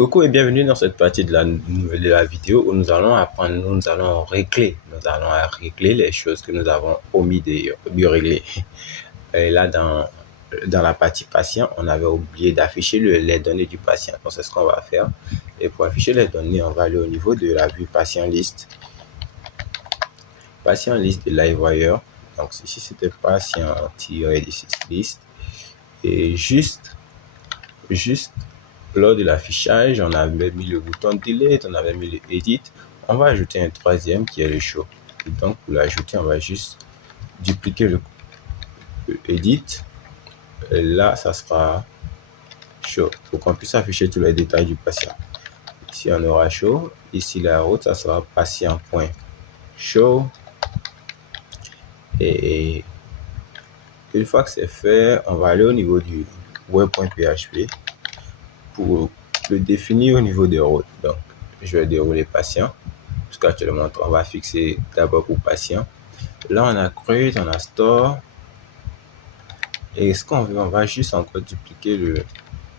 Coucou et bienvenue dans cette partie de la vidéo où nous allons apprendre, nous allons régler les choses que nous avons omis de régler. Et là, dans la partie patient, on avait oublié d'afficher les données du patient. Donc, c'est ce qu'on va faire. Et pour afficher les données, on va aller au niveau de la vue patient liste. Patient liste de LiveWire. Donc, ici, c'était patient-list. Et juste lors de l'affichage, on avait mis le bouton delete, on avait mis le edit. On va ajouter un troisième qui est le show. Et donc, pour l'ajouter, on va juste dupliquer le edit. Et là, ça sera show pour qu'on puisse afficher tous les détails du patient. Ici, on aura show. Ici, la route, ça sera patient.show. Et une fois que c'est fait, on va aller au niveau du web.php pour le définir au niveau des routes. Donc, je vais dérouler patient. Jusqu'à te le montre, on va fixer d'abord pour patient. Là, on a create, on a store. Et ce qu'on veut, on va juste encore dupliquer le...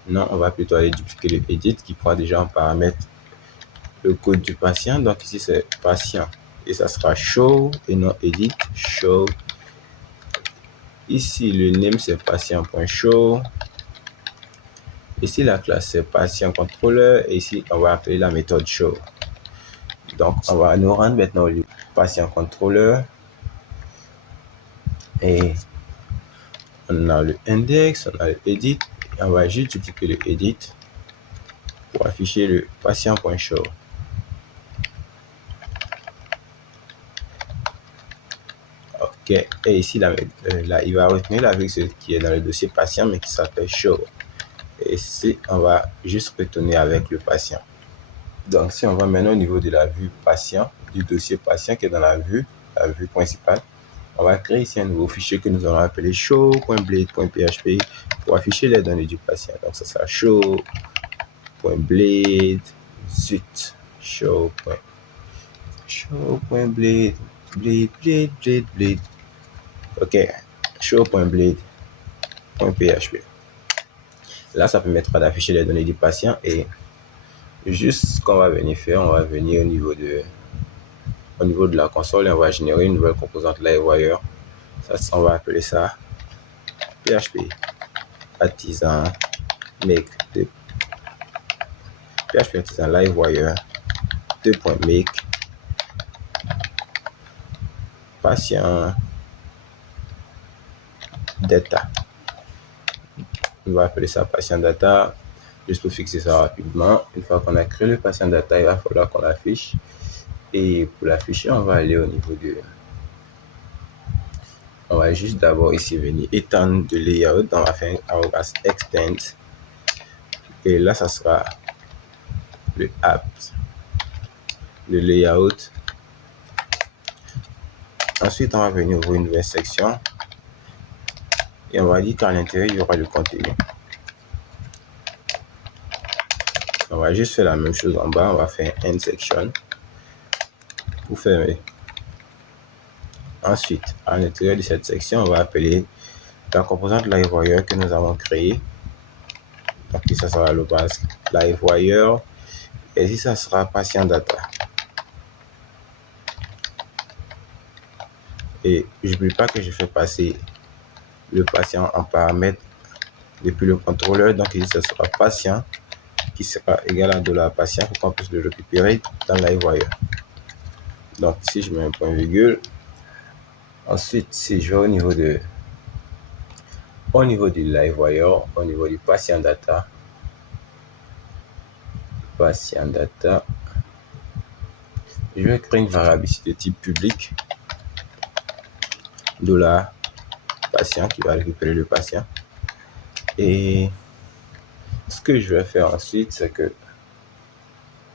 Non, on va plutôt aller dupliquer le edit qui prend déjà en paramètre le code du patient. Donc ici, c'est patient. Et ça sera show et non edit, show. Ici, le name, c'est patient.show. Ici, la classe, c'est patient controller. Et ici, on va appeler la méthode show. Donc, on va nous rendre maintenant le patient controller. Et on a le index, on a le edit. Et on va juste dupliquer le edit pour afficher le patient.show. Ok, et ici, là, il va retenir avec ce qui est dans le dossier patient, mais qui s'appelle show. Et ici, on va juste retourner avec le patient. Donc, si on va maintenant au niveau de la vue patient, du dossier patient qui est dans la vue principale, on va créer ici un nouveau fichier que nous allons appeler show.blade.php pour afficher les données du patient. Donc, ça sera show.blade, zut, show.blade, blade. Ok, show.blade.php. Là, ça permettra d'afficher les données du patient et juste ce qu'on va venir faire, on va venir au niveau de la console et on va générer une nouvelle composante LiveWire. Ça, on va appeler ça PHP artisan make PHP artisan LiveWire 2.make patient data. On va appeler ça patient data juste pour fixer ça rapidement. Une fois qu'on a créé le patient data, il va falloir qu'on l'affiche. Et pour l'afficher, on va aller au niveau de... On va juste d'abord ici venir étendre de layout. On va faire un extend. Et là, ça sera le apps, le layout. Ensuite, on va venir ouvrir une nouvelle section. Et on va dire qu'à l'intérieur, il y aura le contenu. On va juste faire la même chose en bas. On va faire end section pour fermer. Ensuite, à l'intérieur de cette section, on va appeler la composante LiveWire que nous avons créée. Donc ici, ça sera le base LiveWire. Et ici, ça sera patient data. Et n'oublie pas que je fais passer le patient en paramètre depuis le contrôleur. Donc ici, ça sera patient qui sera égal à $patient pour qu'on puisse le récupérer dans LiveWire. Donc ici, je mets un point virgule. Ensuite, si je vais au niveau du LiveWire, au niveau du patient data, je vais créer une variable ici de type public $patient qui va récupérer le patient. Et ce que je vais faire ensuite, c'est que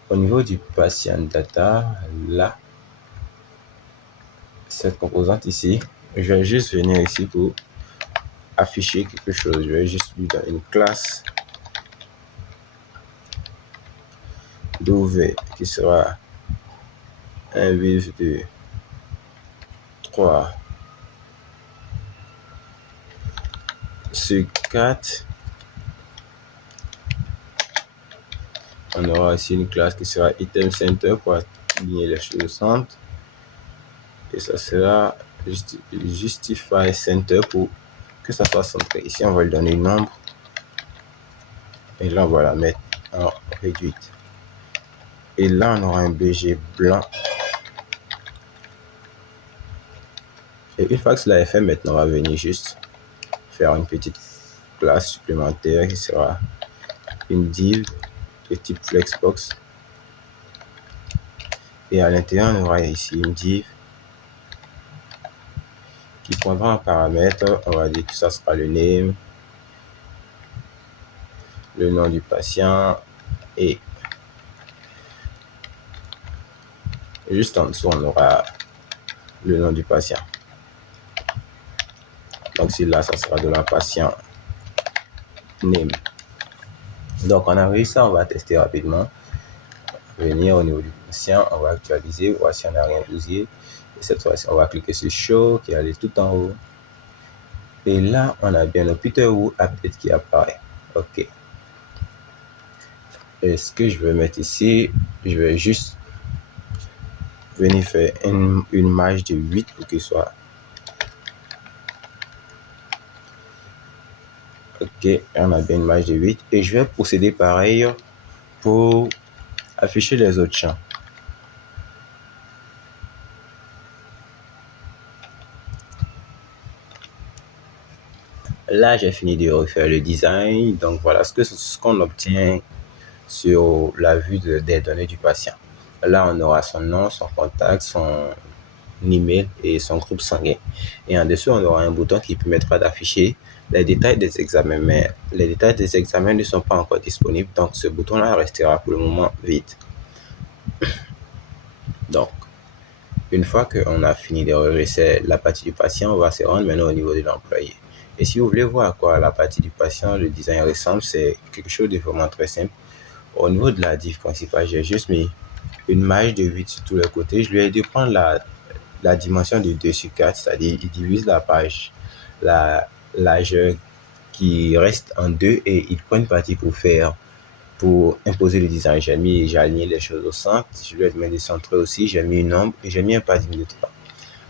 au niveau du patient data, là, cette composante ici, je vais juste venir ici pour afficher quelque chose. Je vais juste lui donner une classe d'OV qui sera un width de 3 sur 4. On aura aussi une classe qui sera item center pour aligner les choses au centre. Et ça sera justify center pour que ça soit centré. Ici, on va lui donner une nombre. Et là, on va la mettre en réduite. Et là, on aura un BG blanc. Et une fois que cela est fait, maintenant, on va venir juste faire une petite classe supplémentaire qui sera une div de type flexbox. Et à l'intérieur, on aura ici une div qui prendra un paramètre. On va dire que ça sera le name, le nom du patient et juste en dessous, on aura le nom du patient. Donc, si là, ça sera de la patient name. Donc, on a réussi, on va tester rapidement. Venir au niveau du patient, on va actualiser, voir si on n'a rien bousillé. Et cette fois-ci, on va cliquer sur Show qui est allé tout en haut. Et là, on a bien le Peter Wu Update qui apparaît. OK. Et ce que je vais mettre ici, je vais juste venir faire une marge de 8 pour qu'il soit. OK, on a bien une marge de 8. Et je vais procéder pareil pour afficher les autres champs. Là, j'ai fini de refaire le design. Donc, voilà ce qu'on obtient sur la vue des données du patient. Là, on aura son nom, son contact, son email et son groupe sanguin. Et en dessous, on aura un bouton qui permettra d'afficher les détails des examens. Mais les détails des examens ne sont pas encore disponibles. Donc, ce bouton-là restera pour le moment vide. Donc, une fois qu'on a fini de redresser la partie du patient, on va se rendre maintenant au niveau de l'employé. Et si vous voulez voir à quoi la partie du patient, le design ressemble, c'est quelque chose de vraiment très simple. Au niveau de la div principale, j'ai juste mis une marge de 8 sur tous les côtés. Je lui ai dit de prendre la dimension de 2 sur 4, c'est-à-dire il divise la page, la largeur qui reste en 2 et il prend une partie pour imposer le design. J'ai aligné les choses au centre. Je lui ai mis des centrés aussi. J'ai mis une nombre et j'ai mis un padding de 3.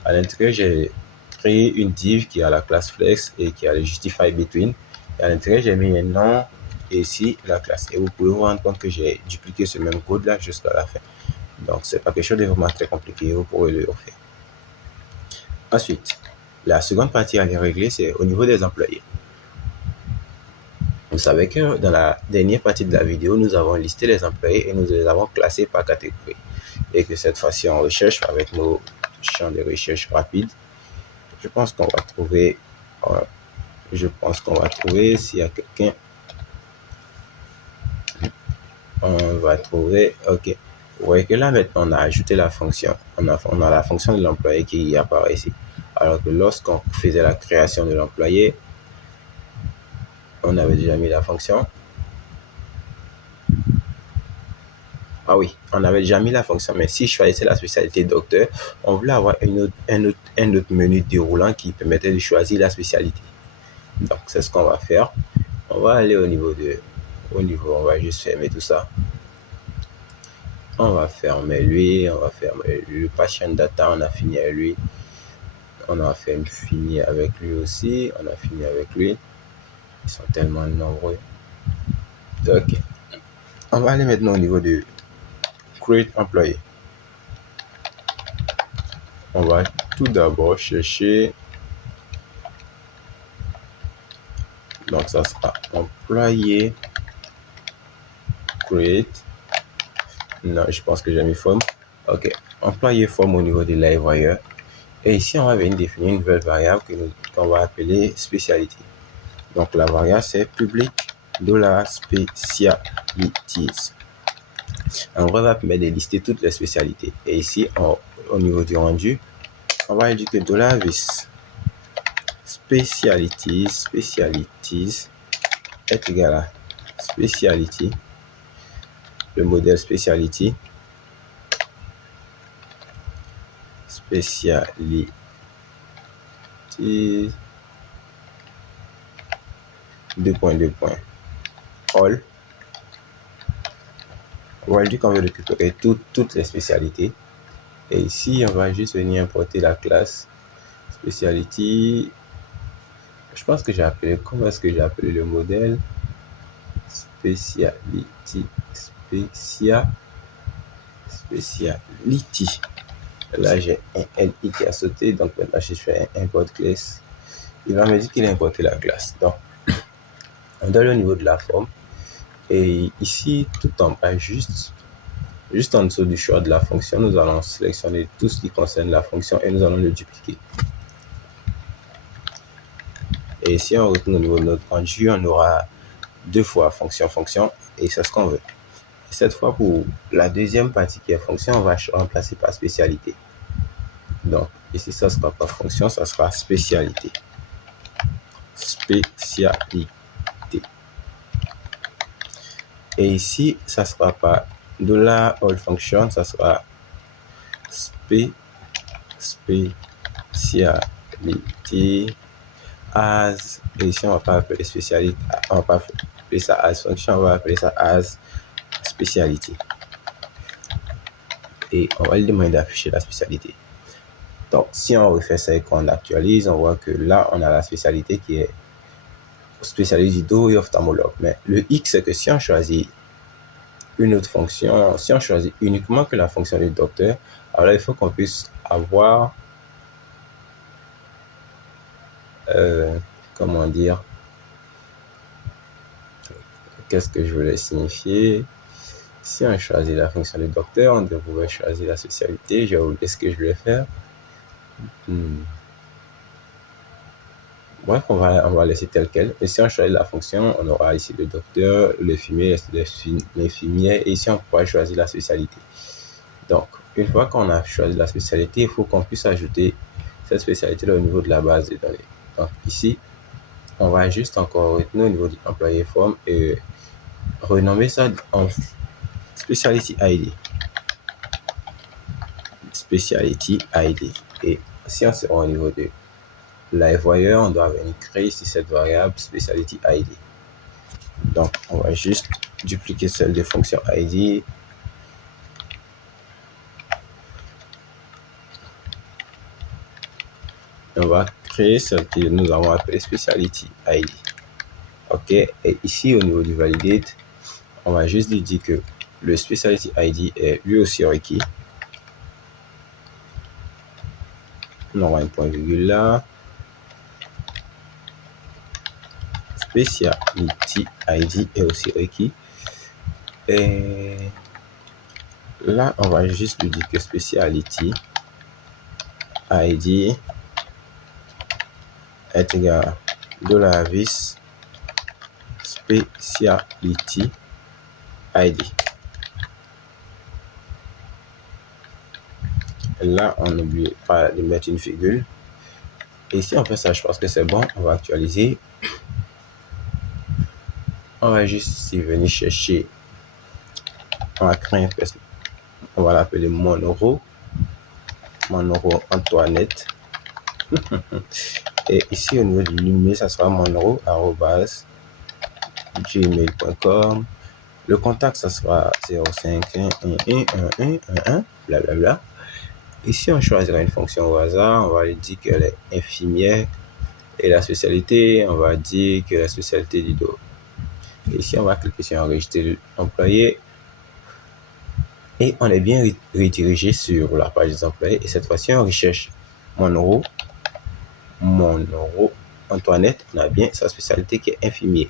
À l'intérieur, j'ai créé une div qui a la classe flex et qui a le justify between. Et à l'intérieur, j'ai mis un nom et ici la classe. Et vous pouvez vous rendre compte que j'ai dupliqué ce même code là jusqu'à la fin. Donc, c'est pas quelque chose de vraiment très compliqué. Vous pourrez le refaire. Ensuite, la seconde partie à régler, c'est au niveau des employés. Vous savez que dans la dernière partie de la vidéo, nous avons listé les employés et nous les avons classés par catégorie. Et que cette fois-ci, on recherche avec nos champs de recherche rapides. Je pense qu'on va trouver s'il y a quelqu'un. On va trouver, OK. Vous voyez que là, maintenant, on a ajouté la fonction. On a la fonction de l'employé qui apparaît ici. Alors que lorsqu'on faisait la création de l'employé, on avait déjà mis la fonction. Ah oui, on avait déjà mis la fonction, mais si je choisissais la spécialité docteur, on voulait avoir un autre menu déroulant qui permettait de choisir la spécialité. Donc, c'est ce qu'on va faire. On va aller au niveau, on va juste fermer tout ça. On va fermer lui, on va fermer le patient data, on a fini avec lui. On a fini avec lui aussi, on a fini avec lui. Ils sont tellement nombreux. OK. On va aller maintenant au niveau de Create Employee. On va tout d'abord chercher. Donc, ça sera employé create. Non, je pense que j'ai mis form. OK. Employé form au niveau de live. Et ici, on va venir définir une nouvelle variable qu'on va appeler spécialité. Donc, la variable, c'est public $specialties. En vrai, on va permettre de lister toutes les spécialités. Et ici, au niveau du rendu, on va indiquer $vis specialties est égal à speciality, le modèle speciality, all On va lui dire qu'on veut récupérer toutes les spécialités. Et ici, on va juste venir importer la classe Speciality. Je pense que j'ai appelé, comment est-ce que j'ai appelé le modèle? Speciality. Là, j'ai un LI qui a sauté, donc maintenant je fais un import class. Il va me dire qu'il a importé la classe. Donc, on donne le niveau de la forme. Et ici, tout en bas, juste en dessous du choix de la fonction, nous allons sélectionner tout ce qui concerne la fonction et nous allons le dupliquer. Et ici, on retourne au niveau de notre rendu, on aura 2 fois fonction, et c'est ce qu'on veut. Et cette fois, pour la deuxième partie qui est fonction, on va remplacer par spécialité. Donc, ici, ça sera pas fonction, ça sera spécialité. Spécialité. Et ici, ça sera pas $all function, ça sera spécialité as. Et ici, on va pas appeler spécialité, on va pas appeler ça as function, on va appeler ça as spécialité. Et on va lui demander d'afficher la spécialité. Donc, si on refait ça et qu'on actualise, on voit que là, on a la spécialité qui est spécialité d'eau et ophtalmologue. Mais le X, c'est que si on choisit une autre fonction, si on choisit uniquement que la fonction du docteur, alors là, il faut qu'on puisse avoir, comment dire, qu'est-ce que je voulais signifier? Si on choisit la fonction du docteur, on devrait choisir la spécialité. J'ai oublié ce que je voulais faire. Bref, on va laisser tel quel. Et si on choisit la fonction, on aura ici le docteur, l'infirmier, et ici on pourra choisir la spécialité. Donc, une fois qu'on a choisi la spécialité, il faut qu'on puisse ajouter cette spécialité là au niveau de la base de données. Donc ici, on va juste encore retenir au niveau de l'employé form et renommer ça en Speciality ID. Speciality ID. Et si on se rend au niveau de voyeur, on doit venir créer ici cette variable Speciality ID. Donc, on va juste dupliquer celle de fonction ID. On va créer celle que nous avons appelée Speciality ID. OK. Et ici, au niveau du validate, on va juste lui dire que le Speciality ID est lui aussi requis. On aura un point virgule là. Speciality ID est aussi requis. Et là, on va juste lui dire que Speciality ID est égal à $vis Speciality ID. Et là, on n'oublie pas de mettre une virgule. Et si on fait ça, je pense que c'est bon. On va actualiser. On va juste ici venir chercher. On va créer un person. On va l'appeler Monoro Antoinette. Et ici, au niveau du numéro, ça sera monoro@gmail.com. Le contact, ça sera 05111111, blablabla. Ici, on choisira une fonction au hasard. On va lui dire qu'elle est infirmière. Et la spécialité, on va dire que la spécialité du dos. Et ici, on va cliquer sur enregistrer l'employé. Et on est bien redirigé sur la page des employés. Et cette fois-ci, on recherche Monoro Antoinette. On a bien sa spécialité qui est infirmier.